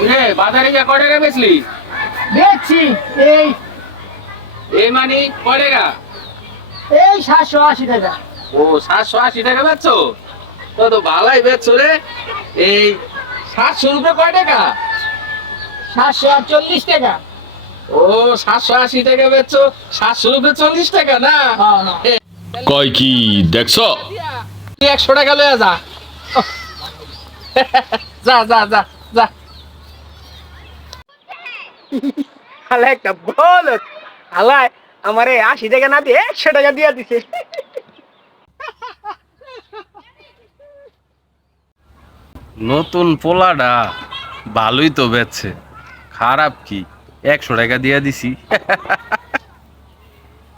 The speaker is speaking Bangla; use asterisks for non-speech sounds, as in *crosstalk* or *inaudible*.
রে বাজারে গিয়ে কয় টাকা বেচলি? দেখছি এই। এই মানি কয় টাকা? এই সাতশো আশি টাকা। ও সাতশো আশি টাকা বেচছো? তো তো ভালাই বেচছো রে। এই সাতশো রুপে কয় টাকা? সাতশো আটচল্লিশ টাকা। ও সাতশো আশি টাকা বেচছো। সাতশো রুপে চল্লিশ টাকা না? কয় কি দেখছ? তুই একশো টাকা লয়ে যা। *laughs* যা যা যা যা। *laughs* হালাই একটা বল। আশি টাকা না দিয়ে একশো টাকা দিয়ে দিছে। নতুন পোলাডা ভালোই তো বেচছে। খারাপ কি? একশো টাকা দিয়ে দিছি। *laughs*